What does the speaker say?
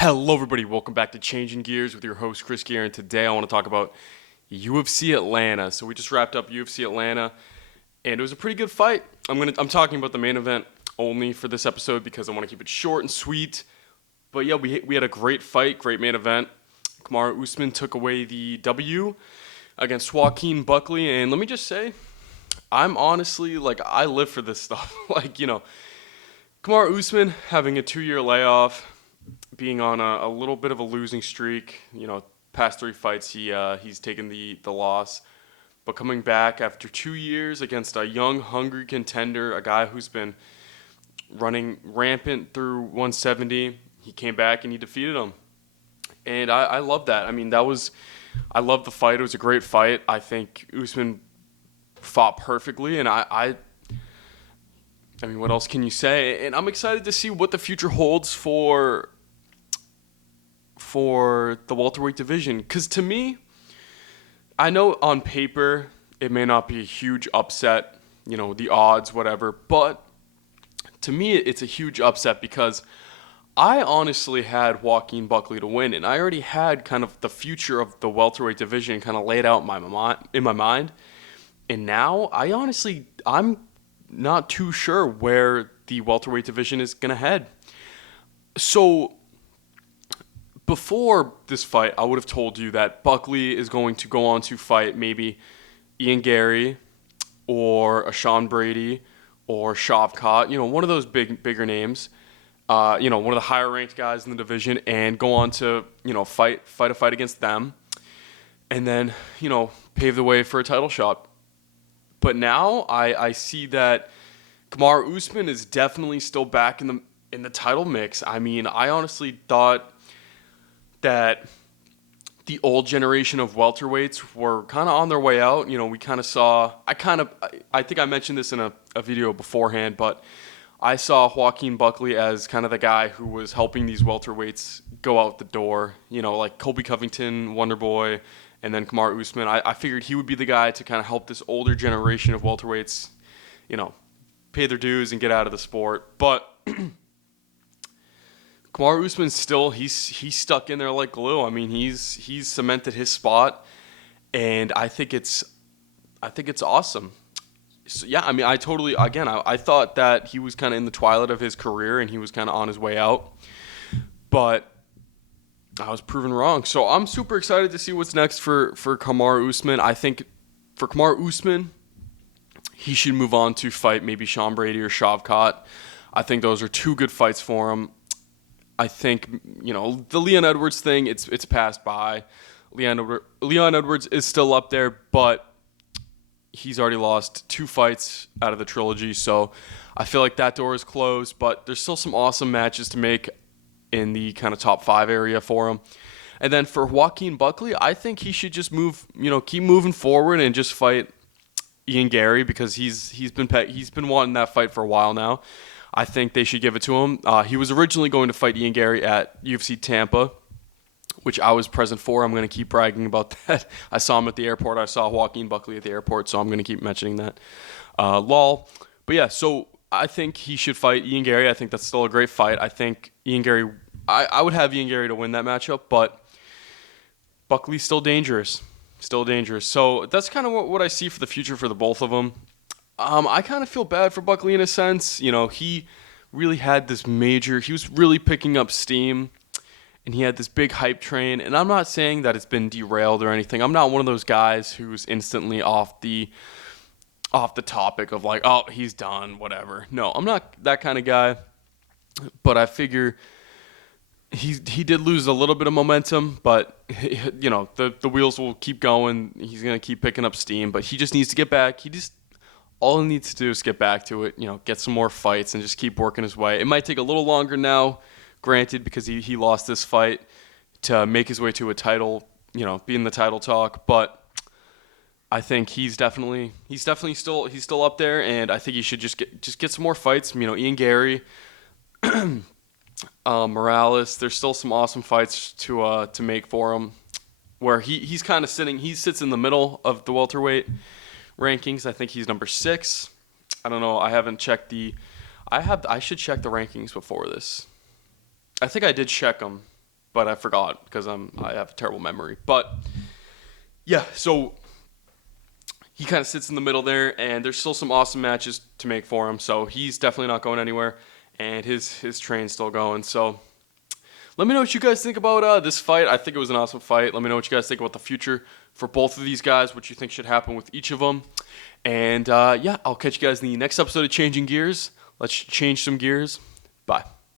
Hello, everybody. Welcome back to Changing Gears with your host Chris Gear, and today I want to talk about UFC Atlanta. So we just wrapped up UFC Atlanta, and it was a pretty good fight. I'm talking about the main event only for this episode because I want to keep it short and sweet. But yeah, we had a great fight, great main event. Kamaru Usman took away the W against Joaquin Buckley, and let me just say, I'm honestly I live for this stuff. Kamaru Usman having a 2-year layoff, being on a little bit of a losing streak. Past 3 fights he's taken the loss, but coming back after 2 years against a young, hungry contender, a guy who's been running rampant through 170, he came back and he defeated him, and I love that. I love the fight. It was a great fight. I think Usman fought perfectly, and I mean, what else can you say? And I'm excited to see what the future holds for the welterweight division. Because to me, I know on paper it may not be a huge upset, the odds, whatever. But to me, it's a huge upset because I honestly had Joaquin Buckley to win. And I already had kind of the future of the welterweight division kind of laid out in my mind. And now, I'm not too sure where the welterweight division is going to head. So before this fight, I would have told you that Buckley is going to go on to fight maybe Ian Gary or a Sean Brady or Shavkat, one of those bigger names, one of the higher ranked guys in the division, and go on to, fight a fight against them, and then, pave the way for a title shot. But now I see that Kamaru Usman is definitely still back in the title mix. I mean, I honestly thought that the old generation of welterweights were kind of on their way out. We kind of saw, I think I mentioned this in a video beforehand, but I saw Joaquin Buckley as kind of the guy who was helping these welterweights go out the door, like Colby Covington, Wonderboy, and then Kamaru Usman. I figured he would be the guy to kind of help this older generation of welterweights, pay their dues and get out of the sport. But Kamaru Usman still, he's stuck in there like glue. I mean, he's cemented his spot, and I think it's awesome. So, yeah, I mean, I thought that he was kind of in the twilight of his career and he was kind of on his way out, but I was proven wrong. So I'm super excited to see what's next for Kamaru Usman. I think for Kamaru Usman, he should move on to fight maybe Sean Brady or Shavkat. I think those are 2 good fights for him. I think, the Leon Edwards thing, it's passed by. Leon Edwards is still up there, but he's already lost 2 fights out of the trilogy, so I feel like that door is closed, but there's still some awesome matches to make in the kind of top 5 area for him. And then for Joaquin Buckley, I think he should just keep moving forward and just fight Ian Gary, because he's been wanting that fight for a while now. I think they should give it to him. He was originally going to fight Ian Gary at UFC Tampa, which I was present for. I'm going to keep bragging about that. I saw him at the airport. I saw Joaquin Buckley at the airport, so I'm going to keep mentioning that. Lol. But yeah, so I think he should fight Ian Gary. I think that's still a great fight. I think Ian Gary, I would have Ian Gary to win that matchup, but Buckley's still dangerous. Still dangerous. So that's kind of what I see for the future for the both of them. I kind of feel bad for Buckley in a sense. He really had this he was really picking up steam, and he had this big hype train. And I'm not saying that it's been derailed or anything. I'm not one of those guys who's instantly off the topic of like, oh, he's done, whatever. No, I'm not that kind of guy. But I figure he did lose a little bit of momentum, but the wheels will keep going. He's gonna keep picking up steam, but he just needs to get back. All he needs to do is get back to it, get some more fights and just keep working his way. It might take a little longer now, granted, because he lost this fight to make his way to a title, be in the title talk, but I think he's definitely still up there, and I think he should just get some more fights. Ian Gary, Morales. There's still some awesome fights to make for him, where he sits in the middle of the welterweight rankings. I think he's number 6. I don't know. I haven't checked I should check the rankings before this. I think I did check them. but I forgot because I have a terrible memory. But yeah, so he kind of sits in the middle there, and there's still some awesome matches to make for him. So he's definitely not going anywhere, and his train's still going. So let me know what you guys think about this fight. I think it was an awesome fight. Let me know what you guys think about the future for both of these guys, what you think should happen with each of them. And yeah, I'll catch you guys in the next episode of Changing Gears. Let's change some gears. Bye.